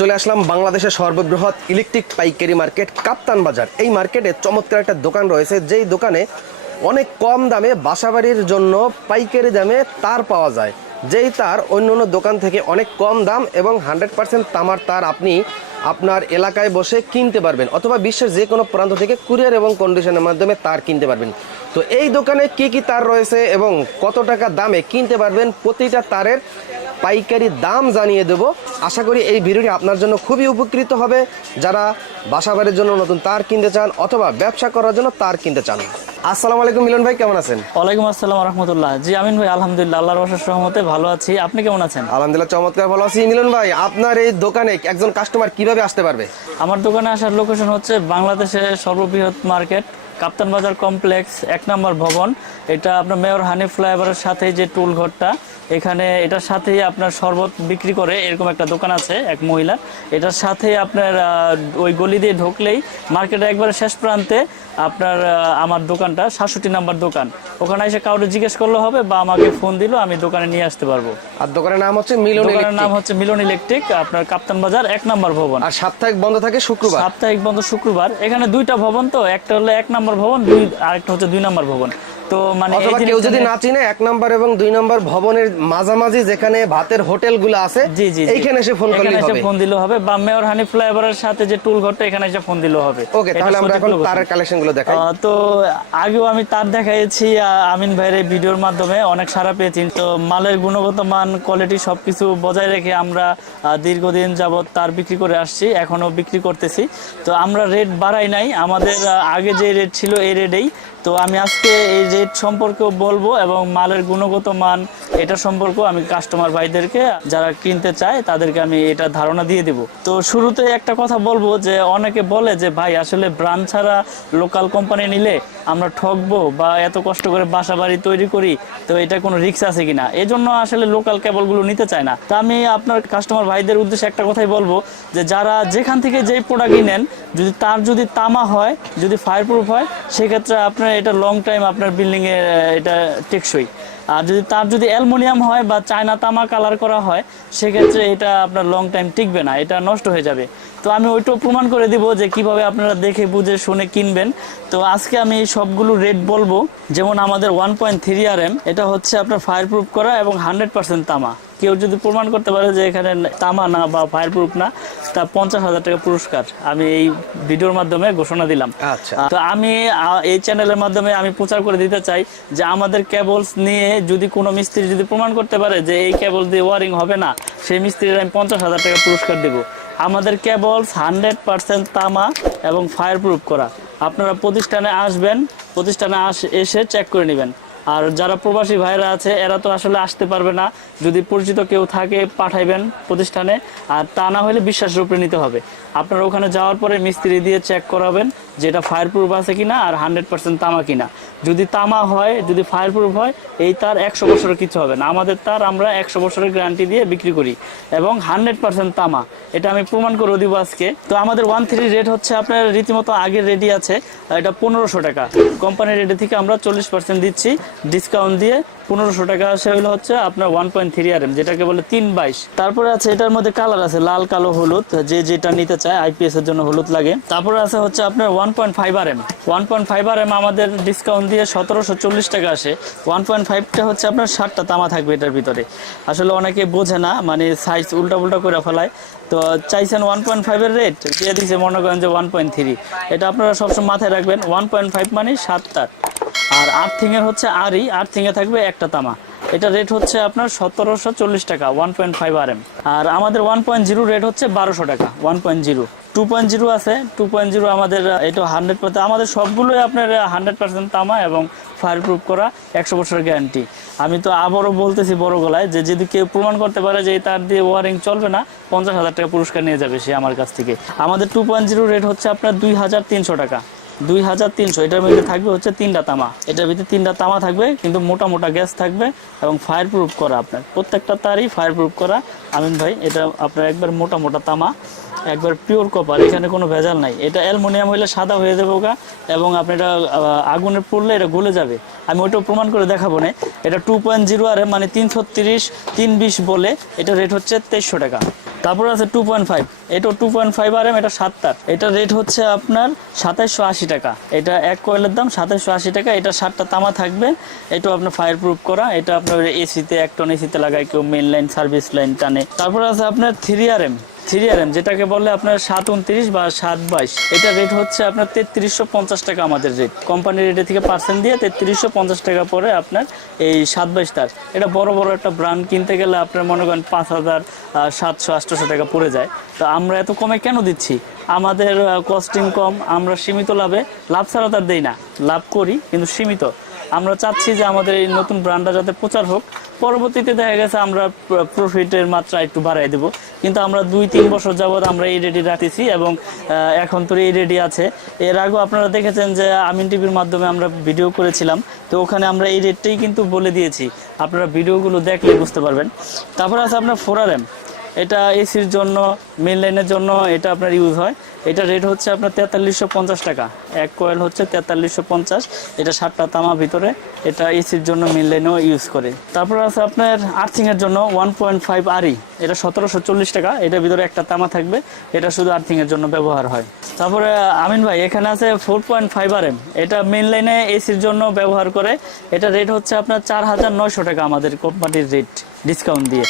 চলে আসলাম বাংলাদেশের সর্ববৃহৎ ইলেকট্রিক পাইকারি মার্কেট কাপ্তান বাজার। এই মার্কেটে চমৎকার একটা দোকান রয়েছে, যেই দোকানে অনেক কম দামে বাসাবাড়ির জন্য পাইকারি দামে তার পাওয়া যায়। যেই তার অন্য অন্য দোকান থেকে অনেক কম দাম এবং 100% তামার তার আপনি আপনার এলাকায় বসে কিনতে পারবেন, অথবা বিশ্বের যে কোনো প্রান্ত থেকে কুরিয়ার এবং কন্ডিশনের মাধ্যমে তার কিনতে পারবেন। তো এই দোকানে কি কি তার রয়েছে এবং কত টাকা দামে কিনতে পারবেন, প্রতিটা তারের পাইকারি দাম জানিয়ে দেব। আশা করি এই ভিডিওটি আপনার জন্য খুবই উপকৃত হবে, যারা বাসাবাড়ির জন্য নতুন তার কিনতে চান অথবা ব্যবসা করার জন্য তার কিনতে চান। আসসালামু আলাইকুম মিলন ভাই, কেমন আছেন? ওয়ালাইকুম আসসালাম রাহমাতুল্লাহ। জি আমিন ভাই, আলহামদুলিল্লাহ আল্লাহর অশেষ রহমতে ভালো আছি। আপনি কেমন আছেন? আলহামদুলিল্লাহ চমৎকার ভালো আছি। মিলন ভাই, আপনার এই দোকানে একজন কাস্টমার কিভাবে আসতে পারবে? আমার দোকানে আসার লোকেশন হচ্ছে বাংলাদেশের সর্ববৃহৎ মার্কেট কাপ্তান বাজার কমপ্লেক্স 1 নম্বর ভবন। এটা আপনার মেয়র হানিফ ফ্লাইওভারের সাথে যে টুল ঘরটা, এখানে এটার সাথেই আপনার শরবত বিক্রি করে এরকম একটা দোকান আছে এক মহিলা। এটার সাথে আপনার ওই গলি দিয়ে ঢুকলেই মার্কেটের একবারে শেষ প্রান্তে আপনার আমার দোকানটা 67 নম্বর দোকান। ওখানে এসে কাউকে জিজ্ঞেস করলে হবে বা আমাকে ফোন দিল, আমি দোকানে নিয়ে আসতে পারবো। আর দোকানের নাম হচ্ছে মিলন দোকানের ইলেকট্রিক। নাম হচ্ছে মিলন ইলেকট্রিক, আপনার কাপ্তান বাজার 1 নম্বর ভবন। আর সাপ্তাহিক বন্ধ থাকে শুক্রবার। সাপ্তাহিক বন্ধ শুক্রবার। এখানে দুইটা ভবন, তো একটা হলো 1 নম্বর ভবন, আরেকটা হচ্ছে 2 নম্বর ভবন। তো মানে অথবা কেউ যদি না চিনে 1 নম্বর এবং 2 নম্বর ভবনের মাঝামাঝি যেখানে ভাতের হোটেলগুলো আছে, জি জি এইখানে এসে ফোন করলেই হবে। ফোন দিলেও হবে, বা মেয়র হানিফ ফ্লাইওভারের সাথে যে টুল ঘরটা, এখানে এসে ফোন দিলেও হবে। ওকে, তাহলে আমরা এখন তারের কালেকশনগুলো দেখাই। তো আগেও আমি তার দেখাইছি আমিন ভাইয়ের এই ভিডিওর মাধ্যমে, অনেক সাড়া পেয়েছি। তো মালের গুণগত মান, কোয়ালিটি সবকিছু বজায় রেখে আমরা দীর্ঘদিন যাবত তার বিক্রি করে আসছি, এখনো বিক্রি করতেছি। তো আমরা রেট বাড়াই নাই, আমাদের আগে যে রেট ছিল এই রেটেই। তো আমি আজকে এই রেট সম্পর্কেও বলবো এবং মালের গুণগত মান এটা সম্পর্কেও আমি কাস্টমার ভাইদেরকে, যারা কিনতে চায় তাদেরকে আমি এটা ধারণা দিয়ে দেব। তো শুরুতে একটা কথা বলবো যে অনেকে বলে যে ভাই আসলে ব্র্যান্ড ছাড়া লোকাল কোম্পানি নিলে আমরা ঠকবো, বা এত কষ্ট করে বাসা বাড়ি তৈরি করি, তো এটা কোনো রিস্ক আছে কিনা, এই জন্য আসলে লোকাল কেবলগুলো নিতে চায় না। তা আমি আপনার কাস্টমার ভাইদের উদ্দেশ্যে একটা কথাই বলবো যে যারা যেখান থেকে যেই প্রোডাক্ট নেন, যদি তামা হয়, যদি ফায়ার প্রুফ হয়, সেক্ষেত্রে আপনার এটা লং টাইম আপনার বিল্ডিংয়ে এটা টেকসই। আর যদি অ্যালুমিনিয়াম হয় বা চায়না তামা কালার করা হয়, সেক্ষেত্রে এটা আপনার লং টাইম টিকবে না, এটা নষ্ট হয়ে যাবে। তো আমি ওইটাও প্রমাণ করে দিব যে কিভাবে আপনারা দেখে বুঝে শুনে কিনবেন। তো আজকে আমি সবগুলো রেট বলবো। যেমন আমাদের 1.3 RM, এটা হচ্ছে আপনার ফায়ার প্রুফ করা এবং 100% তামা। কেউ যদি প্রমাণ করতে পারে যে এখানে তামা না বা ফায়ার প্রুফ না, তা 50,000 টাকা পুরস্কার আমি এই ভিডিওর মাধ্যমে ঘোষণা দিলাম। আচ্ছা, তো আমি এই চ্যানেলের মাধ্যমে আমি প্রচার করে দিতে চাই যে আমাদের কেবলস নিয়ে যদি কোনো মিস্ত্রি যদি প্রমাণ করতে পারে যে এই কেবল দিয়ে ওয়ারিং হবে না, সেই মিস্ত্রির আমি 50,000 টাকা পুরস্কার দেব। আমাদের কেবলস 100% তামা এবং ফায়ার প্রুফ করা। আপনারা প্রতিষ্ঠানে আসবেন, প্রতিষ্ঠানে এসে চেক করে নেবেন। আর যারা প্রবাসী ভাইরা আছে, এরা তো আসলে আসতে পারবে না, যদি পরিচিত কেউ থাকে পাঠাইবেন প্রতিষ্ঠানে। আর তা না হলে বিশ্বাসের উপরে নিতে হবে। আপনারা ওখানে যাওয়ার পরে মিস্ত্রি দিয়ে চেক করাবেন যে এটা ফায়ার প্রুফ আছে কিনা আর 100% তামা কিনা। যদি তামা হয়, যদি ফায়ার প্রুফ হয়, এই তার 100 বছরের কিছু হবে না। আমাদের তার আমরা 100 বছরের গ্যারান্টি দিয়ে বিক্রি করি এবং 100% তামা, এটা আমি প্রমাণ করে দিব আজকে। তো আমাদের 1.3 রেট হচ্ছে আপনার রীতিমতো আগের রেডি আছে, এটা 1500 টাকা। কোম্পানির রেটে থেকে আমরা 40% দিচ্ছি ডিসকাউন্ট দিয়ে। 1500 টাকা আসে হলো হচ্ছে আপনার 1.3 RM, যেটাকে বলে 322। তারপরে আছে এটার মধ্যে কালার আছে লাল, কালো, হলুদ, যে যেটা নিতে চায়। IPS এর জন্য হলুদ লাগে। তারপরে আছে হচ্ছে আপনার 1.5 RM। 1.5 RM আমাদের ডিসকাউন্ট দিয়ে 1740 টাকা আসে। 1.5টা হচ্ছে আপনার 60টা তামা থাকবে এটার ভিতরে। আসলে অনেকে বোঝে না, মানে সাইজ উল্টা করে ফেলায়। তো চাইছেন 1.5 এর রেট দিয়ে দিচ্ছে, মনে করেন যে 1.3। এটা আপনারা সবসময় মাথায় রাখবেন, 1.5 মানে 7 তার। আর আর্থিং এর হচ্ছে আর্থিং এ থাকবে একটা তামা। এটা রেট হচ্ছে আপনার 1740 টাকা 1.5 RM। আর আমাদের 1.0 রেট হচ্ছে 1200 টাকা 1.0। 2.0 আছে, 2.0 আমাদের এটা 100%। আমাদের সবগুলোই আপনার 100% তামা এবং ফায়ার প্রুফ করা, 100 বছরের গ্যারান্টি। আমি তো আবারও বলতেছি বড় গলায় যে যদি কেউ প্রমাণ করতে পারে যে তার দিয়ে ওয়ারিং চলবে না, 50,000 টাকা পুরস্কার নিয়ে যাবে সে আমার কাছ থেকে। আমাদের 2.0 রেট হচ্ছে আপনার 2300 টাকা 2300। এটার মধ্যে থাকবে হচ্ছে 3টা তামা। এটার ভিতরে 3টা তামা থাকবে, কিন্তু মোটা গ্যাস থাকবে এবং ফায়ার প্রুফ করা। আপনার প্রত্যেকটা তারই ফায়ার প্রুফ করা আমিন ভাই। এটা আপনার একবার মোটা তামা, একবার পিওর কপার, এখানে কোনো ভেজাল নাই। এটা অ্যালুমিনিয়াম হইলে সাদা হয়ে যাবে ওটা, এবং আপনি এটা আগুনে পড়লে এটা গলে যাবে। আমি ওইটাও প্রমাণ করে দেখাবো না। এটা 2.0 RM, মানে 330 320 বলে। এটা রেট হচ্ছে 2300 টাকা। তারপর আছে 2.5, এটা 2.5 RM, এটা 7 তার। এটা রেট হচ্ছে আপনার 2780 টাকা। এটা এক কয়েলের দাম 2780 টাকা। এটা 7টা তামা থাকবে। এটা আপনার ফায়ার প্রুফ করা। এটা আপনার এসিতে, 1 টন এসিতে লাগায় কেউ, মেইন লাইন সার্ভিস লাইন টানে। তারপর আছে আপনার 3RM, যেটাকে বলে আপনার 729 বা 722। এটা রেট হচ্ছে আপনার 3350 টাকা আমাদের রেট। কোম্পানির রেটে থেকে পার্সেন্ট দিয়ে 3350 টাকা পরে আপনার এই 722 তার। এটা বড় বড় একটা ব্র্যান্ড কিনতে গেলে আপনার মনে করেন 5700-800 টাকা পড়ে যায়। তো আমরা এত কমে কেন দিচ্ছি? আমাদের কস্টিং কম, আমরা সীমিত লাভ ছাড়া তার দেই না, লাভ করি কিন্তু সীমিত। আমরা চাচ্ছি যে আমাদের এই নতুন ব্র্যান্ডটা যাতে প্রচার হোক, পরবর্তীতে দেখা গেছে আমরা প্রফিটের মাত্রা একটু বাড়াই দেব। কিন্তু আমরা 2-3 বছর যাবৎ আমরা এই রেডি রাখতেছি এবং এখন তো এই রেডি আছে। এর আগেও আপনারা দেখেছেন যে আমিন টিভির মাধ্যমে আমরা ভিডিও করেছিলাম, তো ওখানে আমরা এই রেটটাই কিন্তু বলে দিয়েছি। আপনারা ভিডিওগুলো দেখলে বুঝতে পারবেন। তারপর আছে আপনার 4RM, এটা এসির জন্য, মেইন লাইনের জন্য এটা আপনার ইউজ হয়। এটা রেট হচ্ছে আপনার 4350 টাকা। এক কয়েল হচ্ছে 4350। এটা 7টা তামা ভিতরে। এটা এসির জন্য, মেইন লাইনেও ইউজ করে। তারপর আছে আপনার আর্থিংয়ের জন্য 1.5 RE, এটা 1740 টাকা। এটার ভিতরে একটা তামা থাকবে। এটা শুধু আর্থিংয়ের জন্য ব্যবহার হয়। তারপরে আমিন ভাই এখানে আছে 4.5 RM, এটা মেইন লাইনে এসির জন্য ব্যবহার করে। এটা রেট হচ্ছে আপনার 4900 টাকা আমাদের কোম্পানির রেট, ডিসকাউন্ট দিয়ে।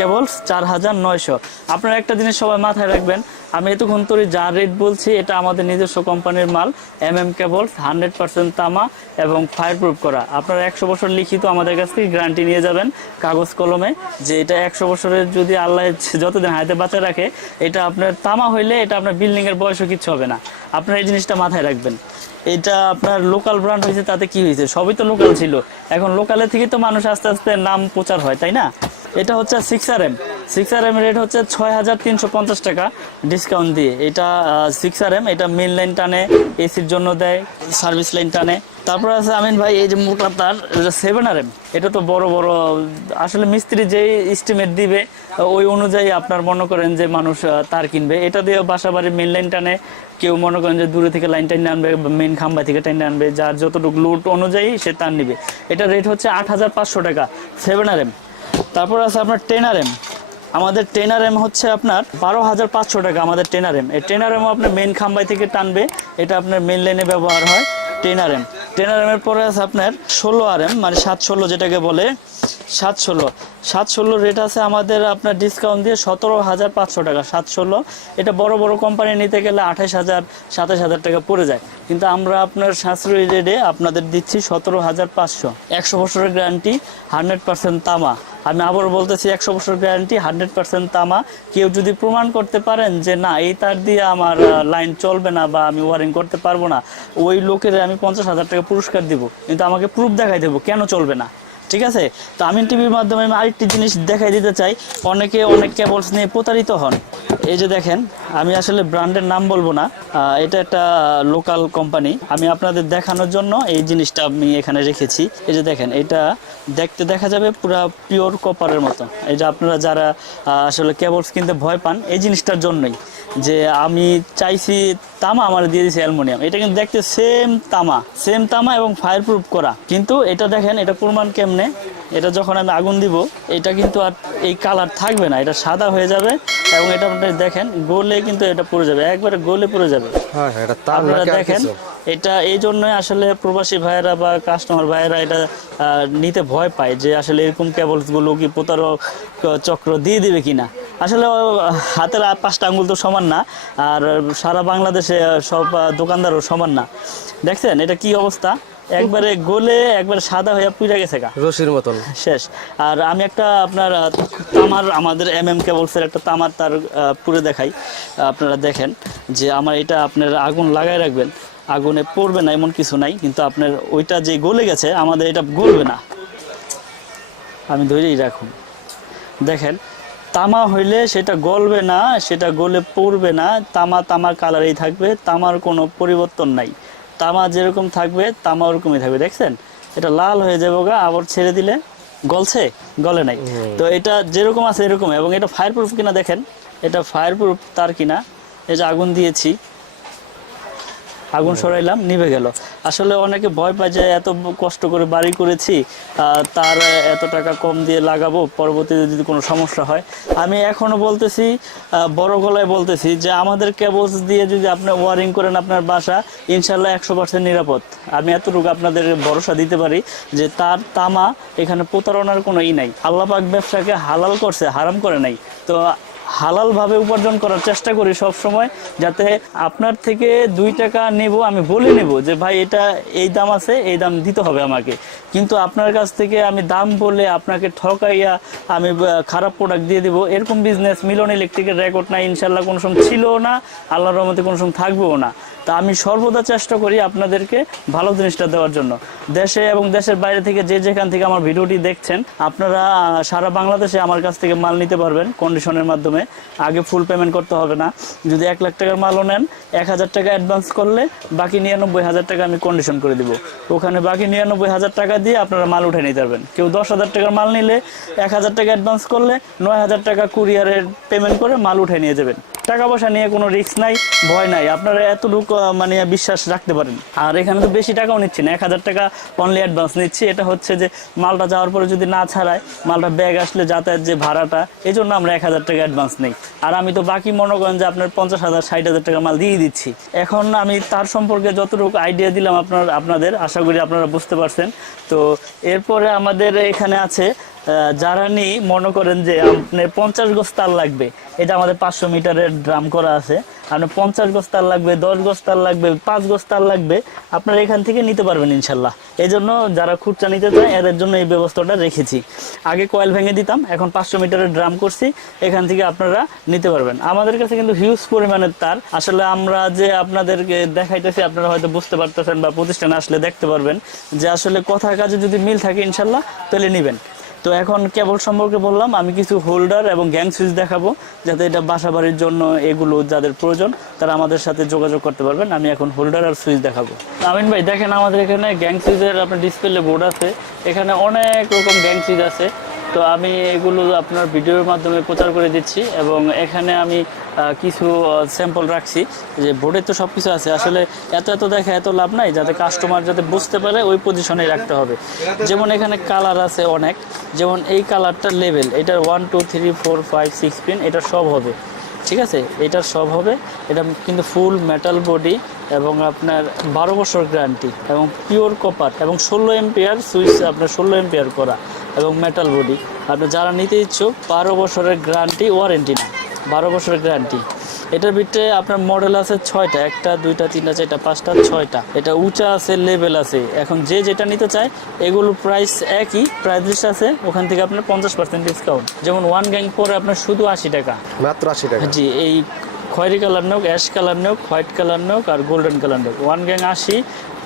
কেবলস 4900। আপনারা একটা জিনিস সবাই মাথায় রাখবেন, আমি এতক্ষণ ধরে যা রেট বলছি এটা আমাদের নিজস্ব কোম্পানির মাল। কেবলস 100% তামা এবং ফায়ার প্রুফ করা। আপনারা 100 বছর লিখিত আমাদের কাছ থেকে গ্যারান্টি নিয়ে যাবেন কাগজ কলমে, যে এটা 100 বছরের যদি আল্লাহ যতদিন হাতে বাঁচা রাখে, এটা আপনার তামা হইলে এটা আপনার বিল্ডিংয়ের বয়সও কিচ্ছু হবে না। আপনারা এই জিনিসটা মাথায় রাখবেন। এটা আপনার লোকাল ব্র্যান্ড হয়েছে, তাতে কি হয়েছে? সবই তো লোকাল ছিল। এখন লোকালের থেকে তো মানুষ আস্তে আস্তে নাম প্রচার হয়, তাই না? এটা হচ্ছে 6RM রেট হচ্ছে 6350 টাকা ডিসকাউন্ট দিয়ে। এটা 6RM, এটা মেইন লাইন টানে, এসির জন্য দেয়, সার্ভিস লাইন টানে। তারপর আছে আমিন ভাই এই যে মোটা তার 7RM, এটা তো বড় বড় আসলে মিস্ত্রি যেই এস্টিমেট দিবে ওই অনুযায়ী আপনার মনে করেন যে মানুষ তার কিনবে। এটা দিয়ে বাসা বাড়ির মেইন লাইন টানে, কেউ মনে করেন যে দূরে থেকে লাইন টাইনে আনবে, মেইন খাম্বা থেকে টাইনে আনবে, যার যতটুকু লোড অনুযায়ী সে তার নিবে। এটা রেট হচ্ছে 8500 টাকা 7RM। তারপর আছে আপনার 10RM, আমাদের 10RM হচ্ছে আপনার 12500 টাকা আমাদের 10RM। এই 10RMও আপনার মেইন খাম্বাই থেকে টানবে, এটা আপনার মেইন লাইনে ব্যবহার হয় 10RM। 10RM এর পরে আছে আপনার 16RM, মানে 716 যেটাকে বলে 716 রেট আছে আমাদের আপনার ডিসকাউন্ট দিয়ে 17500 টাকা 716। এটা বড় বড় কোম্পানি নিতে গেলে 28000-27000 টাকা পড়ে যায়, কিন্তু আমরা আপনার সাশ্রয়ী রেটে আপনাদের দিচ্ছি 17500। 100 বছরের গ্যারান্টি, 100% তামা। আমি আবারও বলতেছি 100 বছর গ্যারান্টি, 100% তামা। কেউ যদি প্রমাণ করতে পারেন যে না এই তার দিয়ে আমার লাইন চলবে না বা আমি ওয়ারিং করতে পারবো না, ওই লোকের আমি 50,000 টাকা পুরস্কার দিব, কিন্তু আমাকে প্রুফ দেখাই দেবো কেন চলবে না। ঠিক আছে? তো আমিন টিভির মাধ্যমে আমি আরেকটি জিনিস দেখাই দিতে চাই। অনেকে অনেক কেবলস নিয়ে প্রতারিত হন। এই যে দেখেন, আমি আসলে ব্র্যান্ডের নাম বলবো না, এটা একটা লোকাল কোম্পানি। আমি আপনাদের দেখানোর জন্য এই জিনিসটা আমি এখানে রেখেছি। এই যে দেখেন, এটা দেখতে দেখা যাবে পুরা পিওর কপারের মতো। এই যে আপনারা যারা আসলে কেবলস কিনতে ভয় পান এই জিনিসটার জন্যই, যে আমি চাইছি তামা, আমার দিয়ে দিয়েছি অ্যালুমিনিয়াম। এটা কিন্তু দেখতে সেম তামা এবং ফায়ার প্রুফ করা। কিন্তু এটা দেখেন, এটা প্রমাণ কেমনে, এটা যখন আমি আগুন দিব এটা কিন্তু আর এই কালার থাকবে না, এটা সাদা হয়ে যাবে এবং এটা আপনি দেখেন গলে কিন্তু এটা পড়ে যাবে, একবারে গলে পড়ে যাবে। আপনারা দেখেন, এটা এই জন্যই আসলে প্রবাসী ভাইয়েরা বা কাস্টমার ভাইয়েরা এটা নিতে ভয় পায়, যে আসলে এরকম কেবলসগুলো কি প্রতারক চক্র দিয়ে দিবে কিনা। আসলে হাতের 5টা আঙ্গুল তো সমান না, আর সারা বাংলাদেশে সব দোকানদারও সমান না। দেখছেন এটা কি অবস্থা, একবারে গলে একবারে সাদা হয়ে পুড়ে গেছে গা, রশির মতন শেষ। আর আমি একটা আপনার তামার, আমাদের কেবলসের একটা তামার তার পুড়ে দেখাই। আপনারা দেখেন যে আমার এটা আপনার আগুন লাগাই রাখবেন, আগুনে পড়বে না এমন কিছু নাই, কিন্তু আপনার ওইটা যে গলে গেছে আমাদের এটা গলবে না। আমি ধরেই রাখুন, দেখেন তামা হইলে সেটা গলবে না, সেটা গলে পড়বে না, তামার কালারেই থাকবে, তামার কোনো পরিবর্তন নাই। তামা যেরকম থাকবে তামা ওরকমই থাকবে। দেখছেন এটা লাল হয়ে যাবে গা, আবার ছেড়ে দিলে গলছে, গলে নাই। তো এটা যেরকম আছে এরকম। এবং এটা ফায়ার প্রুফ কিনা দেখেন, এটা ফায়ার প্রুফ তার কিনা। এই যে আগুন দিয়েছি, আগুন সরাইলাম, নিভে গেল। আসলে অনেকে ভয় পায় যে এত কষ্ট করে বাড়ি করেছি, তার এত টাকা কম দিয়ে লাগাবো, পরবর্তীতে যদি কোনো সমস্যা হয়। আমি এখনো বলতেছি, বড় গলায় বলতেছি যে আমাদের কেবলস দিয়ে যদি আপনি ওয়ারিং করেন আপনার বাসা, ইনশাল্লাহ 100% নিরাপদ। আমি এতটুকু আপনাদের ভরসা দিতে পারি যে তার তামা এখানে প্রতারণার কোনো নাই। আল্লাহ পাক ব্যবসাকে হালাল করছে, হারাম করে নাই। তো হালালভাবে উপার্জন করার চেষ্টা করি সব সময়, যাতে আপনার থেকে 2 টাকা নেব, আমি বলে নেব যে ভাই এটা এই দাম আছে, এই দাম দিতে হবে আমাকে। কিন্তু আপনার কাছ থেকে আমি দাম বলে আপনাকে ঠকাইয়া আমি খারাপ প্রোডাক্ট দিয়ে দিব, এরকম বিজনেস মিলন ইলেকট্রিকের রেকর্ড না, ইনশাল্লাহ কোনো সময় ছিলও না, আল্লাহর রহমতে কোনো সময় থাকবেও না। তা আমি সর্বদা চেষ্টা করি আপনাদেরকে ভালো জিনিসটা দেওয়ার জন্য। দেশে এবং দেশের বাইরে থেকে যে যেখান থেকে আমার ভিডিওটি দেখছেন, আপনারা সারা বাংলাদেশে আমার কাছ থেকে মাল নিতে পারবেন কন্ডিশনের মাধ্যমে। আগে ফুল পেমেন্ট করতে হবে না। যদি 1 লাখ টাকার মালও নেন, 1000 টাকা অ্যাডভান্স করলে বাকি 99,000 টাকা আমি কন্ডিশন করে দিব। ওখানে বাকি 99,000 টাকা দিয়ে আপনারা মাল উঠে নিতে পারবেন। কেউ 10,000 টাকার মাল নিলে 1000 টাকা অ্যাডভান্স করলে 9,000 টাকা কুরিয়ারের পেমেন্ট করে মাল উঠে নিয়ে যাবেন। টাকা পয়সা নিয়ে কোনো রিস্ক নাই, ভয় নাই, আপনারা এতটুকু মানে বিশ্বাস রাখতে পারেন। আর এখানে তো বেশি টাকাও নিচ্ছি না, 1000 টাকা অনলি অ্যাডভান্স নিচ্ছি। এটা হচ্ছে যে মালটা যাওয়ার পরে যদি না ছাড়ায়, মালটা ব্যাগ আসলে যাতায়াত যে ভাড়াটা, এই জন্য আমরা 1000 টাকা অ্যাডভান্স নেই। আর আমি তো বাকি মনে করেন যে আপনার 50,000 60,000 টাকা মাল দিয়ে দিচ্ছি। এখন আমি তার সম্পর্কে যতটুকু আইডিয়া দিলাম আপনাদের, আশা করি আপনারা বুঝতে পারছেন। তো এরপরে আমাদের এখানে আছে যারা নিয়ে মনে করেন যে আপনার 50 গজ তার লাগবে, এটা আমাদের 500 মিটারের ড্রাম করা আছে। আপনার 50 গজ তার লাগবে, 10 গজ তার লাগবে, 5 গজ তার লাগবে, আপনারা এখান থেকে নিতে পারবেন ইনশাল্লাহ। এই জন্য যারা খুচরা নিতে চায় এদের জন্য এই ব্যবস্থাটা রেখেছি। আগে কয়েল ভেঙে দিতাম, এখন 500 মিটারের ড্রাম করছি, এখান থেকে আপনারা নিতে পারবেন। আমাদের কাছে কিন্তু হিউজ পরিমাণের তার। আসলে আমরা যে আপনাদেরকে দেখাইতেছি, আপনারা হয়তো বুঝতে পারতেছেন বা প্রতিষ্ঠানে আসলে দেখতে পারবেন যে আসলে কথার কাজে যদি মিল থাকে ইনশাল্লাহ তাহলে নেবেন। তো এখন কেবল সম্পর্কে বললাম, আমি কিছু হোল্ডার এবং গ্যাং সুইচ দেখাবো, যাতে এটা বাসা বাড়ির জন্য এগুলো যাদের প্রয়োজন তারা আমাদের সাথে যোগাযোগ করতে পারবেন। আমি এখন হোল্ডার আর সুইচ দেখাবো। আমিন ভাই দেখেন, আমাদের এখানে গ্যাং সুইচের আপনার ডিসপ্লে বোর্ড আছে, এখানে অনেক রকম গ্যাং সুইচ আছে। তো আমি এগুলো আপনার ভিডিওর মাধ্যমে প্রচার করে দিচ্ছি, এবং এখানে আমি কিছু স্যাম্পল রাখছি। যে বোর্ডে তো সব কিছু আছে, আসলে এত দেখে এত লাভ নাই, যাতে কাস্টমার যাতে বুঝতে পারে ওই পজিশনে রাখতে হবে। যেমন এখানে কালার আছে অনেক, যেমন এই কালারটা লেভেল, এটার 1 2 3 4 5 6 পিন, এটা সব হবে, ঠিক আছে, এটার সব হবে। এটা কিন্তু ফুল মেটাল বডি এবং আপনার 12 বছর গ্যারান্টি এবং পিওর কপার এবং 16 এম্পিয়ার সুইচ, আপনার 16 এম্পিয়ার করা এবং মেটাল বডি। আপনি যারা নিতে ইচ্ছুক, 12 বছরের গ্যারান্টি, ওয়ারেন্টি না, 12 বছরের গ্যারান্টি। এটার ভিতরে আপনার মডেল আছে 6টা, 1টা 2টা 3টা 4টা 5টা 6টা। এটা উঁচা আছে, লেভেল আছে। এখন যে যেটা নিতে চায়, এগুলো প্রাইস একই, প্রাইস আছে ওখান থেকে আপনার 50% ডিসকাউন্ট। যেমন 1 গ্যাং পরে আপনার শুধু 80 টাকা, মাত্র 80 টাকা। জি, এই খয়েরি কালার নোক, অ্যাশ কালার নোক, হোয়াইট কালার নোক আর গোল্ডেন কালার নোক। 1 গ্যাং 80,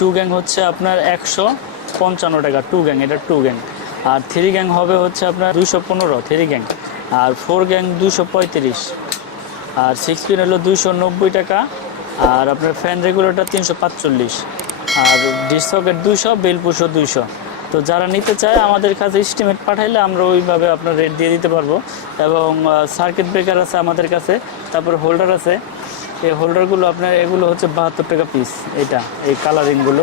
2 গ্যাং হচ্ছে আপনার 155 টাকা, 2 গ্যাং, এটা 2 গ্যাং। আর 3 গ্যাং হবে হচ্ছে আপনার 215, 3 গ্যাং। আর 4 গ্যাং 235, আর 6 পিন হলো 290 টাকা। আর আপনার ফ্যান রেগুলেটর 345, আর ডিশ সকেট 200, বেল পুশও 200। তো যারা নিতে চায় আমাদের কাছে এস্টিমেট পাঠাইলে আমরা ওইভাবে আপনার রেট দিয়ে দিতে পারবো। এবং সার্কিট ব্রেকার আছে আমাদের কাছে, তারপর হোল্ডার আছে। এই হোল্ডারগুলো আপনার এগুলো হচ্ছে 72 টাকা পিস, এটা এই কালারিংগুলো।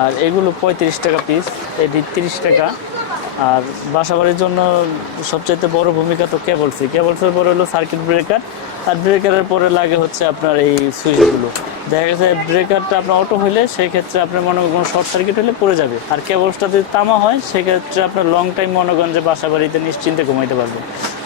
আর এগুলো 35 টাকা পিস, এটি 30 টাকা। আর বাসাবাড়ির জন্য সবচাইতে বড় ভূমিকা তো কেবলসের পরে হলো সার্কিট ব্রেকার, আর ব্রেকারের পরে লাগে হচ্ছে আপনার এই সুইচগুলো। দেখা গেছে ব্রেকারটা আপনার অটো হলে সেই ক্ষেত্রে আপনার মনে করেন শর্ট সার্কিট হলে পড়ে যাবে, আর কেবলসটা যদি তামা হয় সেক্ষেত্রে আপনার লং টাইম মনে করেন যে বাসা বাড়িতে নিশ্চিন্তে ঘুমাইতে পারবে।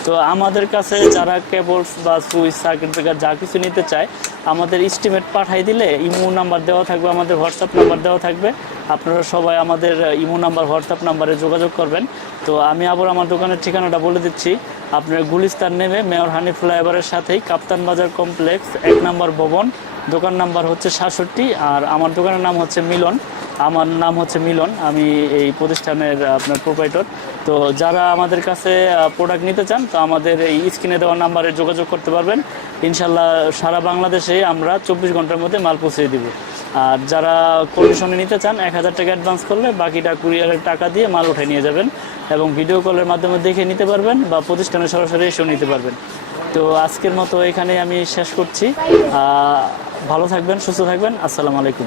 তো আমাদের কাছে যারা কেবলস বা সুইচ, সার্কিট ব্রেকার যা কিছু নিতে চায়, আমাদের এস্টিমেট পাঠাই দিলে ইমো নাম্বার দেওয়া থাকবে, আমাদের হোয়াটসঅ্যাপ নাম্বার দেওয়া থাকবে। আপনারা সবাই আমাদের ইমো নাম্বার, হোয়াটসঅ্যাপ নাম্বারে যোগাযোগ করবেন। তো আমি আবার আমার দোকানের ঠিকানাটা বলে দিচ্ছি। আপনার গুলিস্তান নেমে মেয়র হানি ফ্লাইওভারের সাথেই কাপ্তান বাজার কমপ্লেক্স 1 নম্বর ভবন, দোকান নাম্বার হচ্ছে 67। আর আমার দোকানের নাম হচ্ছে মিলন, আমার নাম হচ্ছে মিলন, আমি এই প্রতিষ্ঠানের আপনার প্রোপাইটর। তো যারা আমাদের কাছে প্রোডাক্ট নিতে চান, তো আমাদের এই স্ক্রিনে দেওয়া নাম্বারে যোগাযোগ করতে পারবেন। ইনশাল্লাহ সারা বাংলাদেশে আমরা 24 ঘন্টার মধ্যে মাল পৌঁছে দিব। আর যারা কন্ডিশনে নিতে চান, 1000 টাকা অ্যাডভান্স করলে বাকিটা কুরিয়ারের টাকা দিয়ে মাল উঠে নিয়ে যাবেন, এবং ভিডিও কলের মাধ্যমে দেখে নিতে পারবেন বা প্রতিষ্ঠানে সরাসরি এসেও নিতে পারবেন। তো আজকের মতো এখানে আমি শেষ করছি। ভালো থাকবেন, সুস্থ থাকবেন। আসসালামু আলাইকুম।